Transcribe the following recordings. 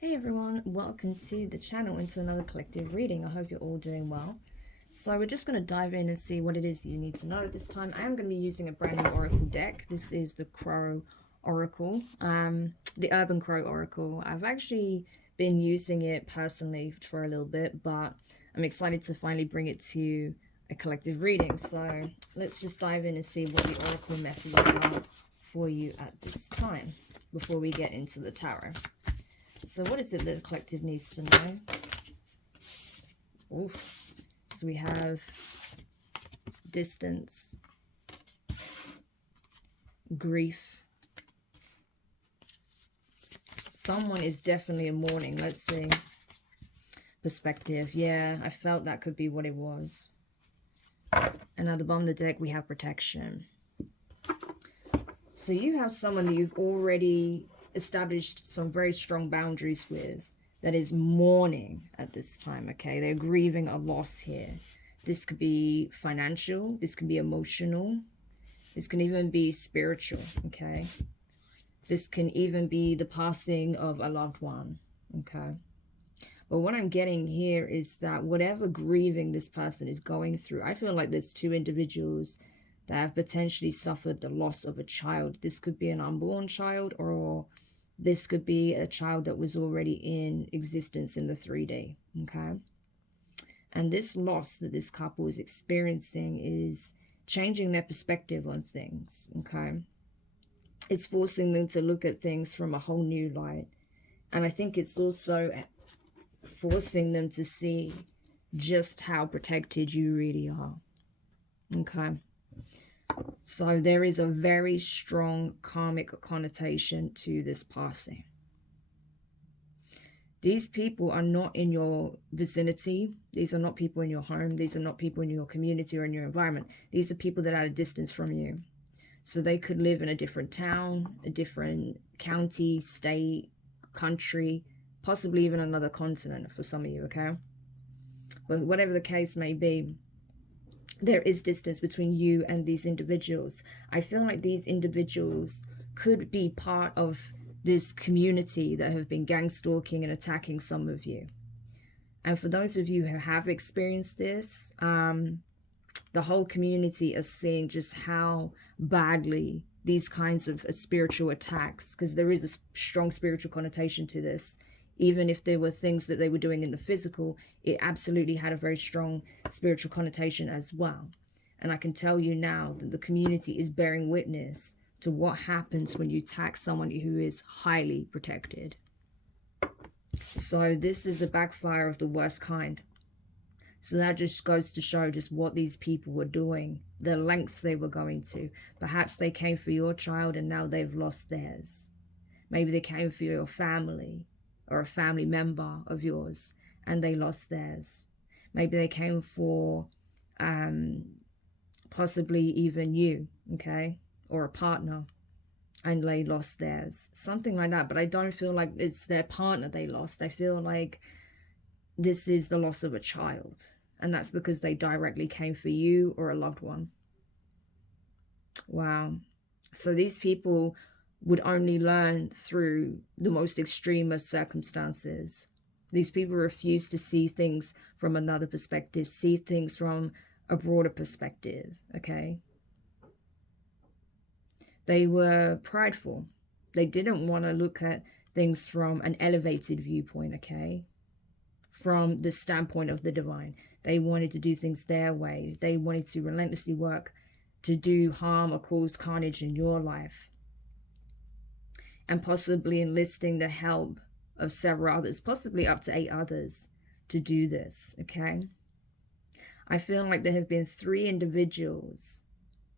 Hey everyone, welcome to the channel and to another collective reading. I hope you're all doing well. So we're just going to dive in and see what it is you need to know. This time I am going to be using a brand new oracle deck. This is the Crow Oracle, the Urban Crow Oracle. I've actually been using it personally for a little bit, but I'm excited to finally bring it to a collective reading. So let's just dive in and see what the oracle messages are for you at this time before we get into the tarot. So what is it that the collective needs to know? Oof. So we have distance, grief. Someone is definitely in mourning. Let's see. Perspective. Yeah, I felt that could be what it was. And at the bottom of the deck, we have protection. So you have someone that you've already established some very strong boundaries with that is mourning at this time. Okay, they're grieving a loss here. This could be financial, this can be emotional, this can even be spiritual. Okay, this can even be the passing of a loved one. Okay, but what I'm getting here is that whatever grieving this person is going through, I feel like there's two individuals that have potentially suffered the loss of a child. This could be an unborn child, or this could be a child that was already in existence in the 3D, okay? And this loss that this couple is experiencing is changing their perspective on things, okay? It's forcing them to look at things from a whole new light. And I think it's also forcing them to see just how protected you really are, okay? So there is a very strong karmic connotation to this passing. These people are not in your vicinity. These are not people in your home. These are not people in your community or in your environment. These are people that are at a distance from you. So they could live in a different town, a different county, state, country, possibly even another continent for some of you, okay? But whatever the case may be, there is distance between you and these individuals. I feel like these individuals could be part of this community that have been gang stalking and attacking some of you. And for those of you who have experienced this, the whole community is seeing just how badly these kinds of spiritual attacks, because there is a strong spiritual connotation to this. Even if there were things that they were doing in the physical, it absolutely had a very strong spiritual connotation as well. And I can tell you now that the community is bearing witness to what happens when you attack someone who is highly protected. So this is a backfire of the worst kind. So that just goes to show just what these people were doing, the lengths they were going to. Perhaps they came for your child and now they've lost theirs. Maybe they came for your family, or a family member of yours, and they lost theirs. Maybe they came for possibly even you, okay, or a partner, and they lost theirs. Something like that. But I don't feel like it's their partner they lost. I feel like this is the loss of a child, and that's because they directly came for you or a loved one. Wow. So these people would only learn through the most extreme of circumstances. These people refuse to see things from another perspective, see things from a broader perspective, okay? They were prideful. They didn't want to look at things from an elevated viewpoint, okay? From the standpoint of the divine. They wanted to do things their way. They wanted to relentlessly work to do harm or cause carnage in your life, and possibly enlisting the help of several others, possibly up to 8 others, to do this, okay? I feel like there have been 3 individuals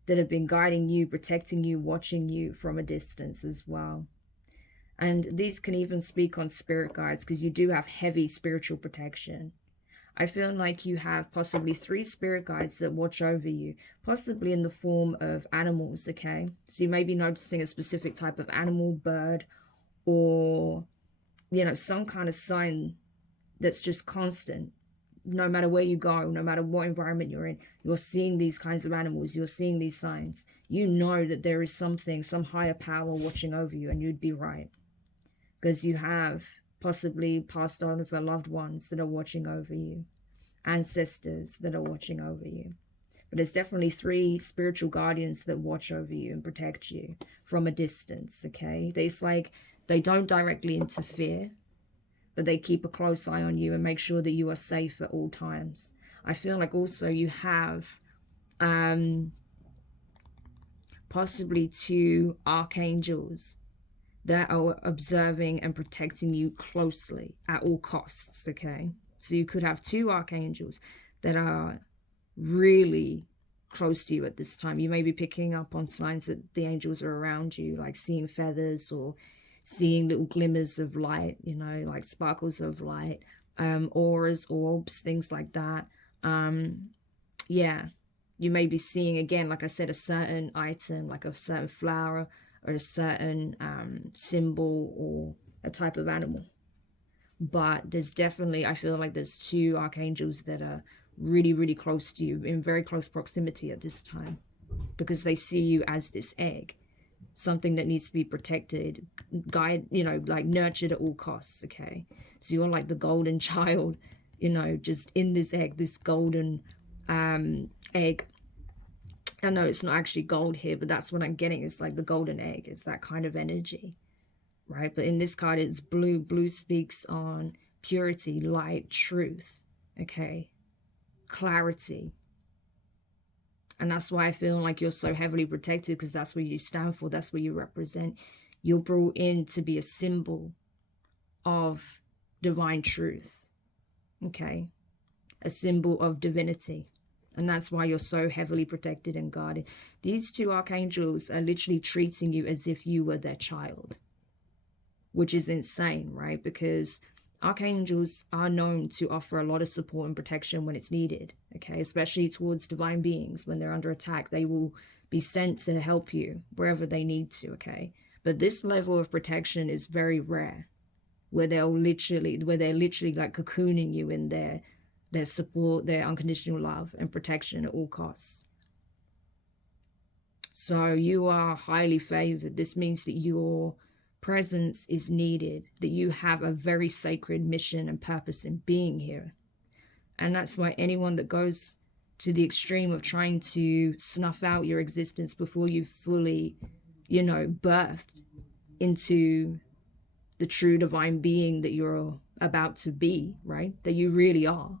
that have been guiding you, protecting you, watching you from a distance as well. And these can even speak on spirit guides, because you do have heavy spiritual protection. I feel like you have possibly 3 spirit guides that watch over you, possibly in the form of animals, okay? So you may be noticing a specific type of animal, bird, or, you know, some kind of sign that's just constant. No matter where you go, no matter what environment you're in, you're seeing these kinds of animals, you're seeing these signs. You know that there is something, some higher power watching over you, and you'd be right. Because you have possibly passed on for loved ones that are watching over you, ancestors that are watching over you. But there's definitely 3 spiritual guardians that watch over you and protect you from a distance, okay? It's like they don't directly interfere, but they keep a close eye on you and make sure that you are safe at all times. I feel like also you have possibly 2 archangels that are observing and protecting you closely at all costs, okay? So you could have 2 archangels that are really close to you at this time. You may be picking up on signs that the angels are around you, like seeing feathers or seeing little glimmers of light, you know, like sparkles of light, auras, orbs, things like that. Yeah, you may be seeing, again, like I said, a certain item, like a certain flower or a certain symbol or a type of animal. But there's definitely, I feel like there's 2 archangels that are really, really close to you, in very close proximity at this time, because they see you as this egg, something that needs to be protected, guide, you know, like nurtured at all costs, okay? So you're like the golden child, you know, just in this egg, this golden egg. I know it's not actually gold here, but that's what I'm getting. It's like the golden egg. It's that kind of energy, right? But in this card, it's blue. Blue speaks on purity, light, truth, okay? Clarity. And that's why I feel like you're so heavily protected, because that's what you stand for. That's what you represent. You're brought in to be a symbol of divine truth, okay? A symbol of divinity. And that's why you're so heavily protected and guarded. These 2 archangels are literally treating you as if you were their child, which is insane, right? Because archangels are known to offer a lot of support and protection when it's needed, okay? Especially towards divine beings. When they're under attack, they will be sent to help you wherever they need to, okay? But this level of protection is very rare, where they're literally like cocooning you in their support, their unconditional love and protection at all costs. So you are highly favored. This means that your presence is needed, that you have a very sacred mission and purpose in being here. And that's why anyone that goes to the extreme of trying to snuff out your existence before you've fully, you know, birthed into the true divine being that you're about to be, right? That you really are.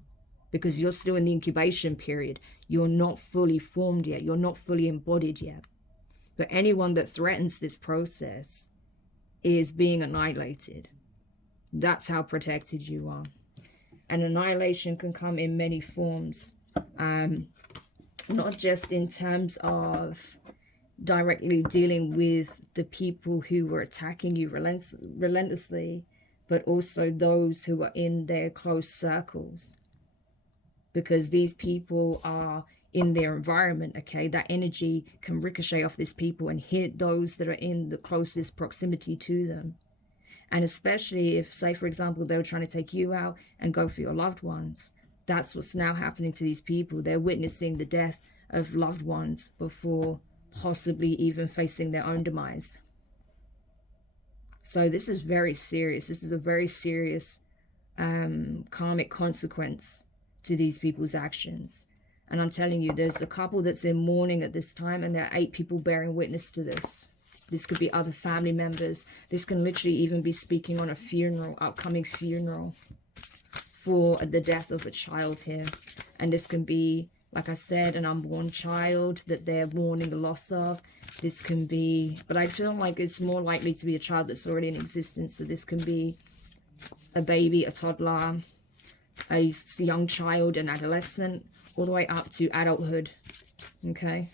Because you're still in the incubation period. You're not fully formed yet. You're not fully embodied yet. But anyone that threatens this process is being annihilated. That's how protected you are. And annihilation can come in many forms. Not just in terms of directly dealing with the people who were attacking you relentlessly, but also those who are in their close circles. Because these people are in their environment, okay? That energy can ricochet off these people and hit those that are in the closest proximity to them. And especially if, say, for example, they were trying to take you out and go for your loved ones. That's what's now happening to these people. They're witnessing the death of loved ones before possibly even facing their own demise. So this is very serious. This is a very serious karmic consequence to these people's actions. And I'm telling you, there's a couple that's in mourning at this time, and there are 8 people bearing witness to this. This could be other family members. This can literally even be speaking on a funeral, upcoming funeral for the death of a child here. And this can be, like I said, an unborn child that they're mourning the loss of. This can be, but I feel like it's more likely to be a child that's already in existence. So this can be a baby, a toddler, a young child, an adolescent, all the way up to adulthood, okay?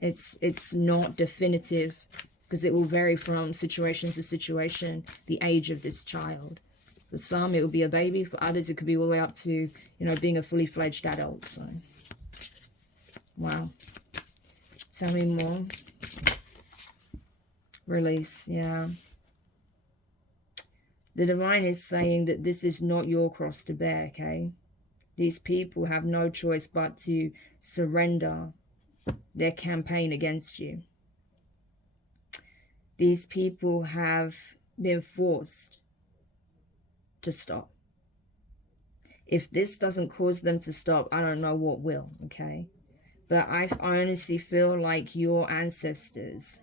It's not definitive, because it will vary from situation to situation, the age of this child. For some, it will be a baby. For others, it could be all the way up to, you know, being a fully fledged adult. So, wow. Tell me more. Release, yeah. The divine is saying that this is not your cross to bear, okay? These people have no choice but to surrender their campaign against you. These people have been forced to stop. If this doesn't cause them to stop, I don't know what will, okay? But I honestly feel like your ancestors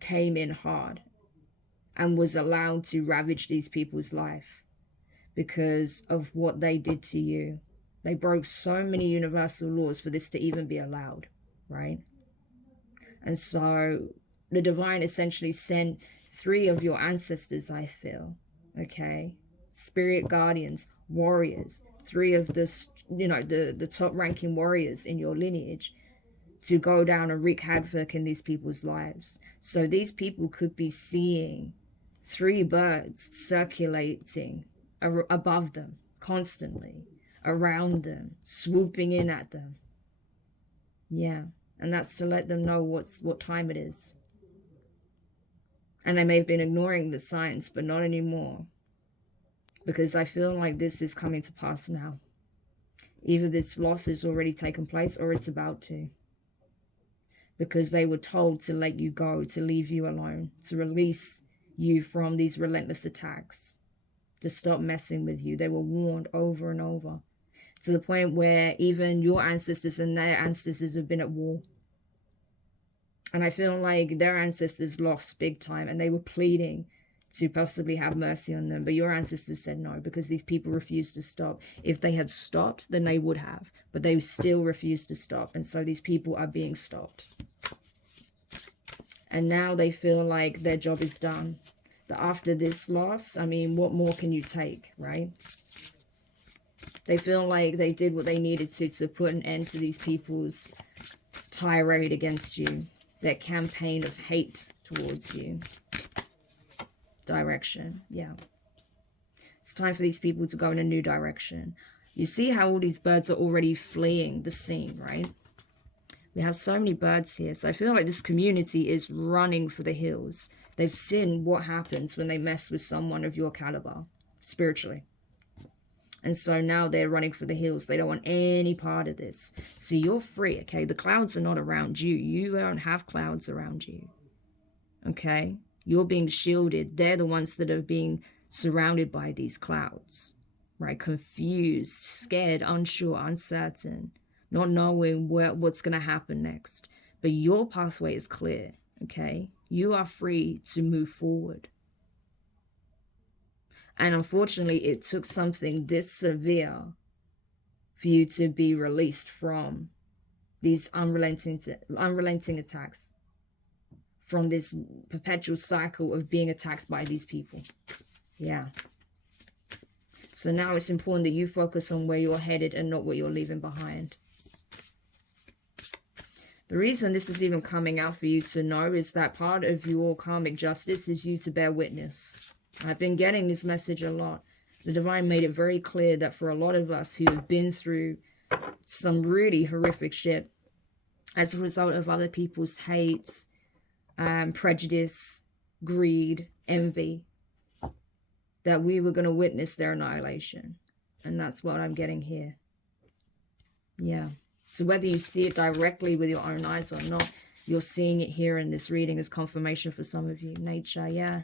came in hard and was allowed to ravage these people's life because of what they did to you. They broke so many universal laws for this to even be allowed, right? And so the divine essentially sent 3 of your ancestors, I feel, okay? Spirit guardians, warriors, 3 of the, the top ranking warriors in your lineage to go down and wreak havoc in these people's lives. So these people could be seeing 3 birds circulating above them constantly, around them, swooping in at them. Yeah, and that's to let them know what time it is. And they may have been ignoring the signs, but not anymore, because I feel like this is coming to pass now. Either this loss has already taken place or it's about to, because they were told to let you go, to leave you alone, to release you from these relentless attacks, to stop messing with you. They were warned over and over, to the point where even your ancestors and their ancestors have been at war. And I feel like their ancestors lost big time, and they were pleading to possibly have mercy on them. But your ancestors said no, because these people refused to stop. If they had stopped, then they would have. But they still refused to stop. And so these people are being stopped. And now they feel like their job is done. That after this loss, I mean, what more can you take, right? They feel like they did what they needed to put an end to these people's tirade against you. Their campaign of hate towards you. Direction, yeah. It's time for these people to go in a new direction. You see how all these birds are already fleeing the scene, right? We have so many birds here. So I feel like this community is running for the hills. They've seen what happens when they mess with someone of your caliber, spiritually. And so now they're running for the hills. They don't want any part of this. So you're free, okay? The clouds are not around you. You don't have clouds around you, okay? You're being shielded. They're the ones that are being surrounded by these clouds, right? Confused, scared, unsure, uncertain, not knowing what's going to happen next. But your pathway is clear, okay? You are free to move forward. And unfortunately, it took something this severe for you to be released from these unrelenting attacks, from this perpetual cycle of being attacked by these people. Yeah. So now it's important that you focus on where you're headed and not what you're leaving behind. The reason this is even coming out for you to know is that part of your karmic justice is you to bear witness. I've been getting this message a lot. The divine made it very clear that for a lot of us who have been through some really horrific shit as a result of other people's hate, prejudice, greed, envy, that we were going to witness their annihilation. And that's what I'm getting here. Yeah. So whether you see it directly with your own eyes or not, you're seeing it here in this reading as confirmation for some of you. Nature, yeah.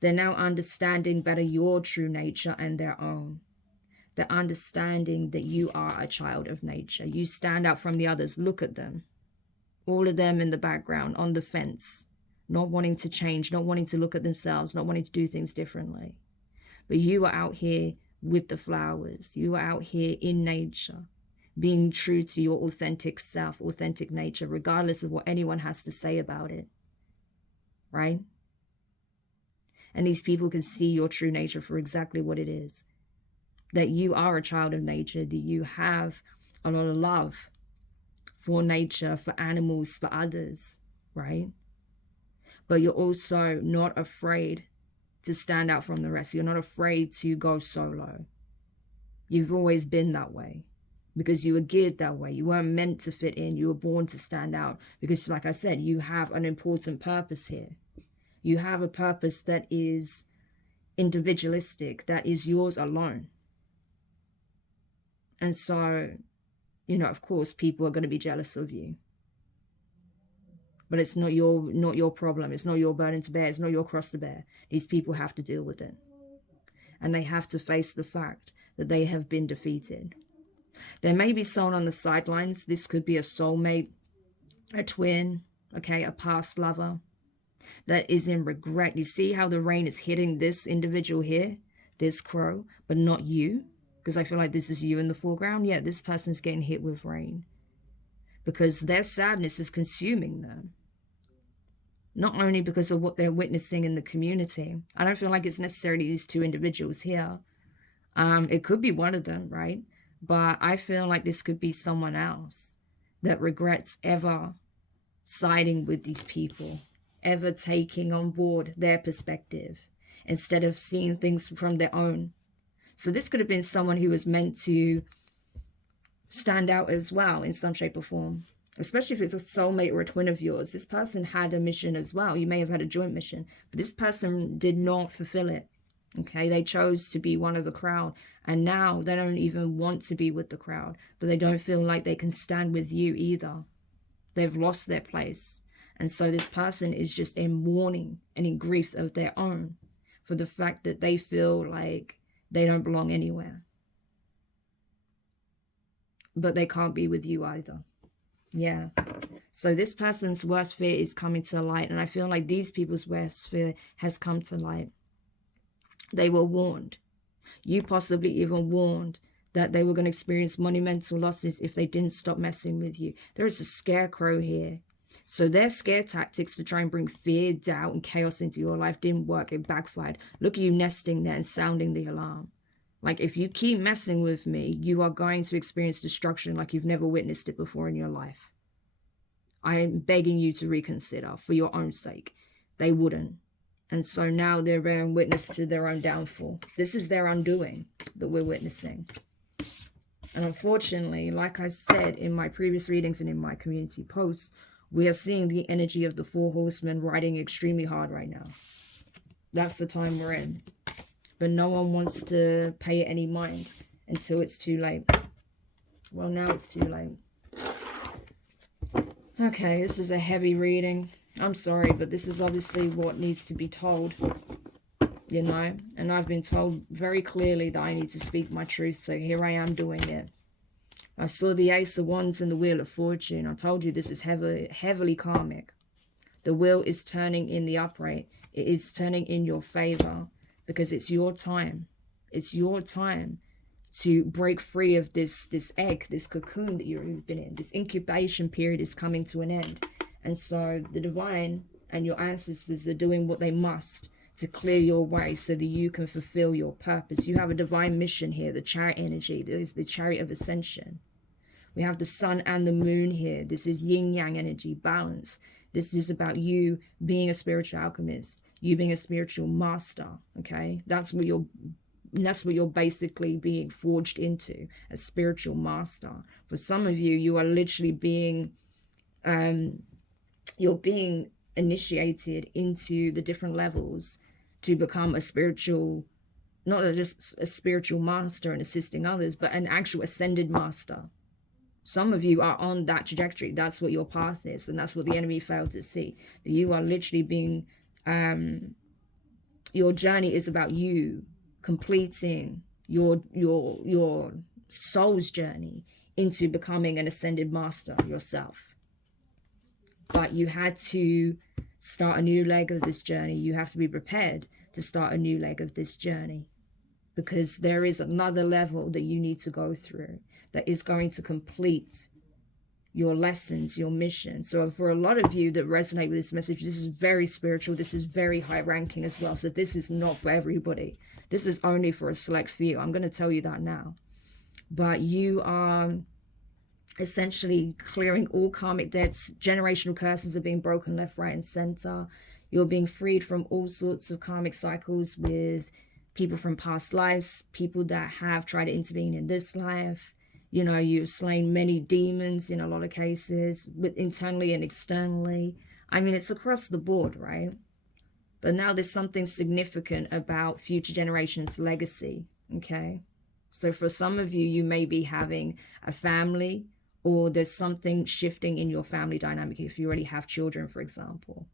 They're now understanding better your true nature and their own. They're understanding that you are a child of nature. You stand out from the others. Look at them. All of them in the background, on the fence, not wanting to change, not wanting to look at themselves, not wanting to do things differently. But you are out here with the flowers. You are out here in nature, being true to your authentic self, authentic nature, regardless of what anyone has to say about it. Right? And these people can see your true nature for exactly what it is. That you are a child of nature, that you have a lot of love for nature, for animals, for others, right? But you're also not afraid to stand out from the rest. You're not afraid to go solo. You've always been that way because you were geared that way. You weren't meant to fit in. You were born to stand out because, like I said, you have an important purpose here. You have a purpose that is individualistic, that is yours alone. And so, of course, people are going to be jealous of you. But it's not your problem. It's not your burden to bear. It's not your cross to bear. These people have to deal with it. and they have to face the fact that they have been defeated. There may be someone on the sidelines. This could be a soulmate, a twin, okay, a past lover that is in regret. You see how the rain is hitting this individual here, this crow, but not you? Because I feel like this is you in the foreground. Yeah, this person's getting hit with rain because their sadness is consuming them. Not only because of what they're witnessing in the community. I don't feel like it's necessarily these two individuals here. It could be one of them, right? But I feel like this could be someone else that regrets ever siding with these people, ever taking on board their perspective instead of seeing things from their own. So this could have been someone who was meant to stand out as well in some shape or form, especially if it's a soulmate or a twin of yours. This person had a mission as well. You may have had a joint mission, but this person did not fulfill it. Okay, they chose to be one of the crowd, and now they don't even want to be with the crowd, but they don't feel like they can stand with you either. They've lost their place. And so this person is just in mourning and in grief of their own for the fact that they feel like they don't belong anywhere. But they can't be with you either. Yeah. So this person's worst fear is coming to light. And I feel like these people's worst fear has come to light. They were warned. You possibly even warned that they were going to experience monumental losses if they didn't stop messing with you. There is a scarecrow here. So their scare tactics to try and bring fear, doubt, and chaos into your life didn't work. It backfired. Look at you nesting there and sounding the alarm. Like, if you keep messing with me, you are going to experience destruction like you've never witnessed it before in your life. I am begging you to reconsider for your own sake. They wouldn't. And so now they're bearing witness to their own downfall. This is their undoing that we're witnessing. And unfortunately, like I said in my previous readings and in my community posts, we are seeing the energy of the four horsemen riding extremely hard right now. That's the time we're in. But no one wants to pay it any mind until it's too late. Well, now it's too late. Okay, this is a heavy reading. I'm sorry, but this is obviously what needs to be told. You know? And I've been told very clearly that I need to speak my truth, so here I am doing it. I saw the Ace of Wands and the Wheel of Fortune. I told you this is heavily karmic. The wheel is turning in the upright. It is turning in your favor because it's your time. It's your time to break free of this egg, this cocoon that you've been in. This incubation period is coming to an end. And so the divine and your ancestors are doing what they must to clear your way so that you can fulfill your purpose. You have a divine mission here, the chariot energy. This is the chariot of ascension. We have the sun and the moon here. This is yin-yang energy, balance. This is about you being a spiritual alchemist, you being a spiritual master, okay? That's what you're basically being forged into, a spiritual master. For some of you, you are literally being, you're being initiated into the different levels to become a spiritual, not just a spiritual master and assisting others, but an actual ascended master. Some of you are on that trajectory. That's what your path is, and that's what the enemy failed to see. That you are literally being, your journey is about you completing your soul's journey into becoming an ascended master yourself. But you had to start a new leg of this journey. You have to be prepared to start a new leg of this journey, because there is another level that you need to go through that is going to complete your lessons, your mission. So for a lot of you that resonate with this message, this is very spiritual. This is very high ranking as well. So this is not for everybody. This is only for a select few. I'm going to tell you that now. But you are essentially clearing all karmic debts. Generational curses are being broken left, right, and center. You're being freed from all sorts of karmic cycles with people from past lives, people that have tried to intervene in this life. You know, you've slain many demons in a lot of cases, with internally and externally. I mean, it's across the board, right? But now there's something significant about future generations' legacy, okay? So for some of you, you may be having a family, or there's something shifting in your family dynamic if you already have children, for example,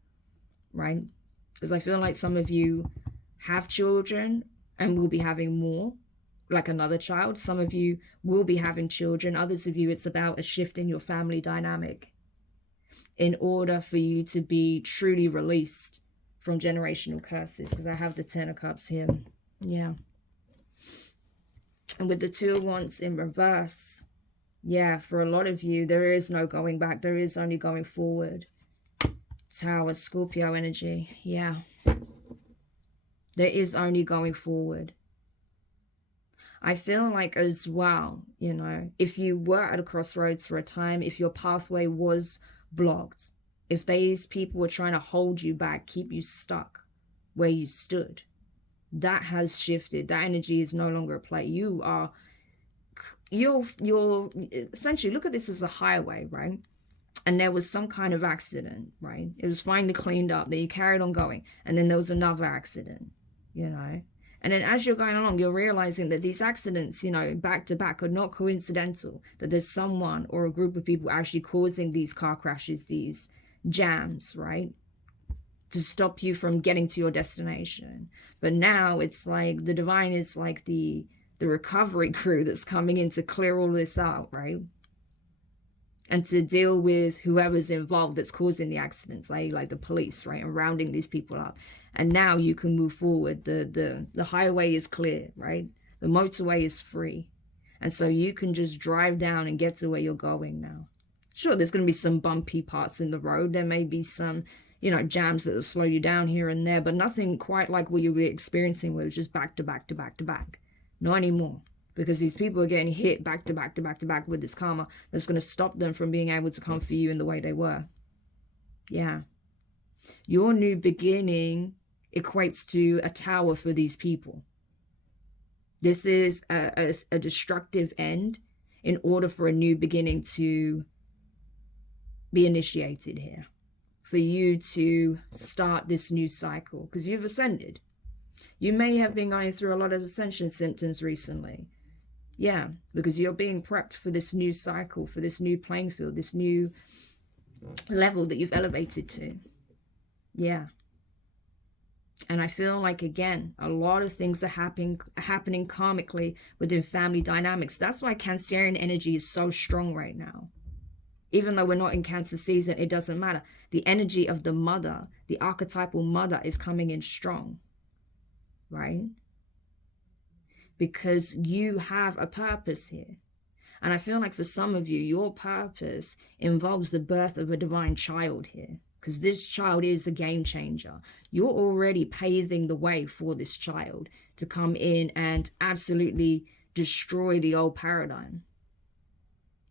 right? Because I feel like some of you have children, and will be having more, like another child. Some of you will be having children. Others of you, it's about a shift in your family dynamic in order for you to be truly released from generational curses, because I have the Ten of Cups here. Yeah. And with the Two of Wands in reverse, yeah, for a lot of you, there is no going back. There is only going forward. Tower, Scorpio energy. Yeah. There is only going forward. I feel like as well, you know, if you were at a crossroads for a time, if your pathway was blocked, if these people were trying to hold you back, keep you stuck where you stood, that has shifted. That energy is no longer a play. You're essentially, look at this as a highway, right? And there was some kind of accident, right? It was finally cleaned up, then you carried on going, and then there was another accident, you know? And then as you're going along, you're realizing that these accidents, you know, back to back are not coincidental, that there's someone or a group of people actually causing these car crashes, these jams, right? To stop you from getting to your destination. But now it's like the divine is like the recovery crew that's coming in to clear all this out, right? And to deal with whoever's involved that's causing the accidents, like the police, right? And rounding these people up. And now you can move forward. The highway is clear, right? The motorway is free. And so you can just drive down and get to where you're going now. Sure, there's going to be some bumpy parts in the road. There may be some, you know, jams that will slow you down here and there, but nothing quite like what you were experiencing where it was just back to back to back to back. Not anymore. Because these people are getting hit back to back to back to back with this karma that's going to stop them from being able to come for you in the way they were. Yeah. Your new beginning equates to a tower for these people. This is a destructive end in order for a new beginning to be initiated here. For you to start this new cycle. Because you've ascended. You may have been going through a lot of ascension symptoms recently. Yeah, because you're being prepped for this new cycle, for this new playing field, this new level that you've elevated to. Yeah. And I feel like, again, a lot of things are happening karmically within family dynamics. That's why Cancerian energy is so strong right now. Even though we're not in Cancer season, it doesn't matter. The energy of the mother, the archetypal mother, is coming in strong. Right? Because you have a purpose here. And I feel like for some of you, your purpose involves the birth of a divine child here. Because this child is a game changer. You're already paving the way for this child to come in and absolutely destroy the old paradigm.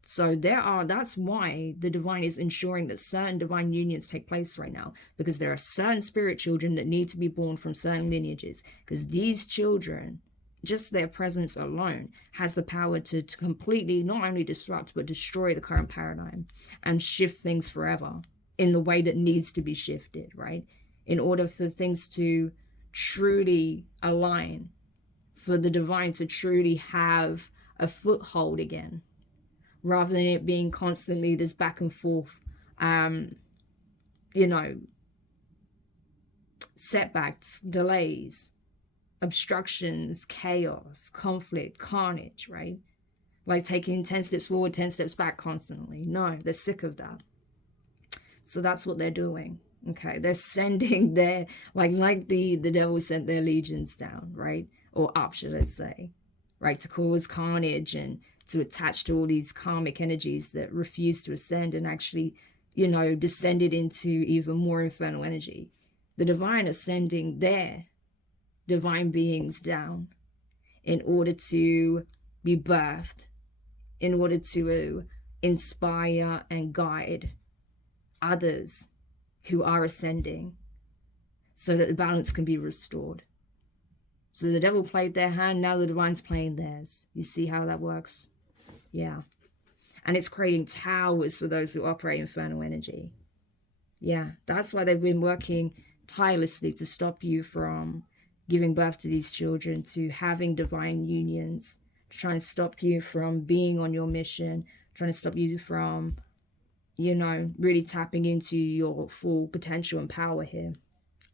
So that's why the divine is ensuring that certain divine unions take place right now. Because there are certain spirit children that need to be born from certain lineages. Because these children, just their presence alone, has the power to completely not only disrupt, but destroy the current paradigm and shift things forever in the way that needs to be shifted, right? In order for things to truly align, for the divine to truly have a foothold again, rather than it being constantly this back and forth, you know, setbacks, delays, obstructions, chaos, conflict, carnage, right? Like taking 10 steps forward, 10 steps back constantly. No, they're sick of that. So that's what they're doing. Okay, they're sending their, like the devil sent their legions down, right? Or up, should I say, right? To cause carnage and to attach to all these karmic energies that refuse to ascend and actually, you know, descended into even more infernal energy. The divine are sending their divine beings down in order to be birthed, in order to inspire and guide others who are ascending so that the balance can be restored. So the devil played their hand, now the divine's playing theirs. You see how that works? Yeah. And it's creating towers for those who operate infernal energy. Yeah, that's why they've been working tirelessly to stop you from giving birth to these children, to having divine unions, trying to stop you from being on your mission, trying to stop you from, you know, really tapping into your full potential and power here.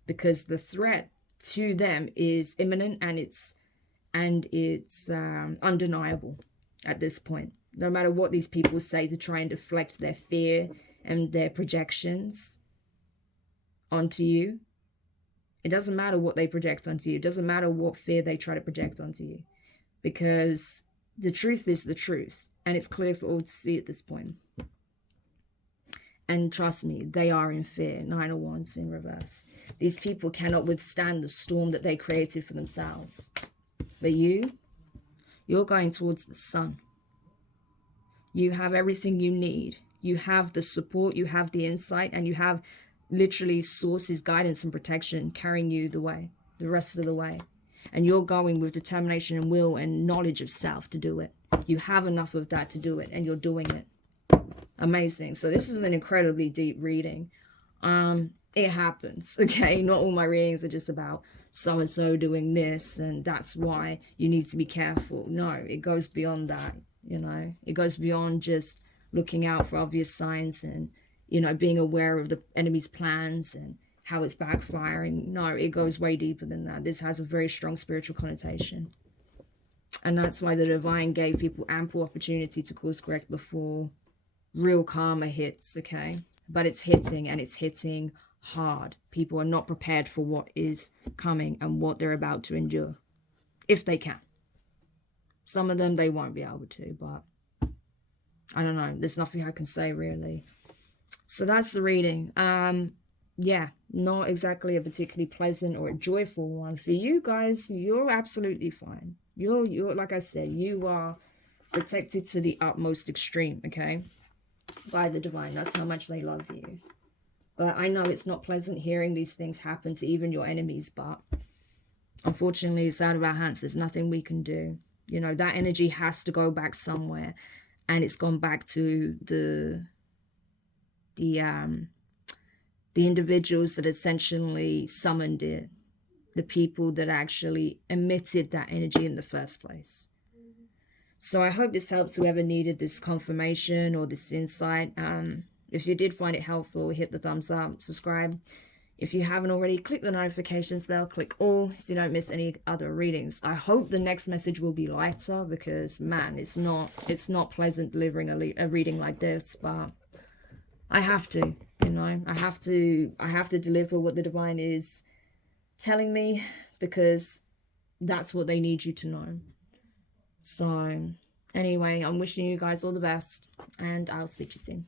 Because the threat to them is imminent and it's and it's undeniable at this point. No matter what these people say to try and deflect their fear and their projections onto you, it doesn't matter what they project onto you. It doesn't matter what fear they try to project onto you, because the truth is the truth, and it's clear for all to see at this point. And trust me, they are in fear. 9 of Wands in reverse. These people cannot withstand the storm that they created for themselves. But you're going towards the sun. You have everything you need. You have the support, you have the insight, and you have literally sources, guidance, and protection carrying you the way, the rest of the way. And you're going with determination and will and knowledge of self to do it. You have enough of that to do it, and you're doing it. Amazing. So this is an incredibly deep reading. It happens, okay? Not all my readings are just about so-and-so doing this, and that's why you need to be careful. No, it goes beyond that, you know? It goes beyond just looking out for obvious signs and, you know, being aware of the enemy's plans and how it's backfiring. No, it goes way deeper than that. This has a very strong spiritual connotation. And that's why the divine gave people ample opportunity to course correct before real karma hits, okay? But it's hitting, and it's hitting hard. People are not prepared for what is coming and what they're about to endure, if they can. Some of them, they won't be able to, but I don't know. There's nothing I can say, really. So that's the reading. Yeah, not exactly a particularly pleasant or a joyful one. For you guys, you're absolutely fine. You're like I said, you are protected to the utmost extreme, okay? By the divine. That's how much they love you. But I know it's not pleasant hearing these things happen to even your enemies, but unfortunately it's out of our hands. There's nothing we can do. You know, that energy has to go back somewhere, and it's gone back to the individuals that essentially summoned it, the people that actually emitted that energy in the first place. So I hope this helps whoever needed this confirmation or this insight. If you did find it helpful, hit the thumbs up, subscribe. If you haven't already, click the notifications bell, click all so you don't miss any other readings. I hope the next message will be lighter, because man, it's not pleasant delivering a reading like this, but I have to, you know, I have to deliver what the divine is telling me, because that's what they need you to know. So anyway, I'm wishing you guys all the best, and I'll speak to you soon.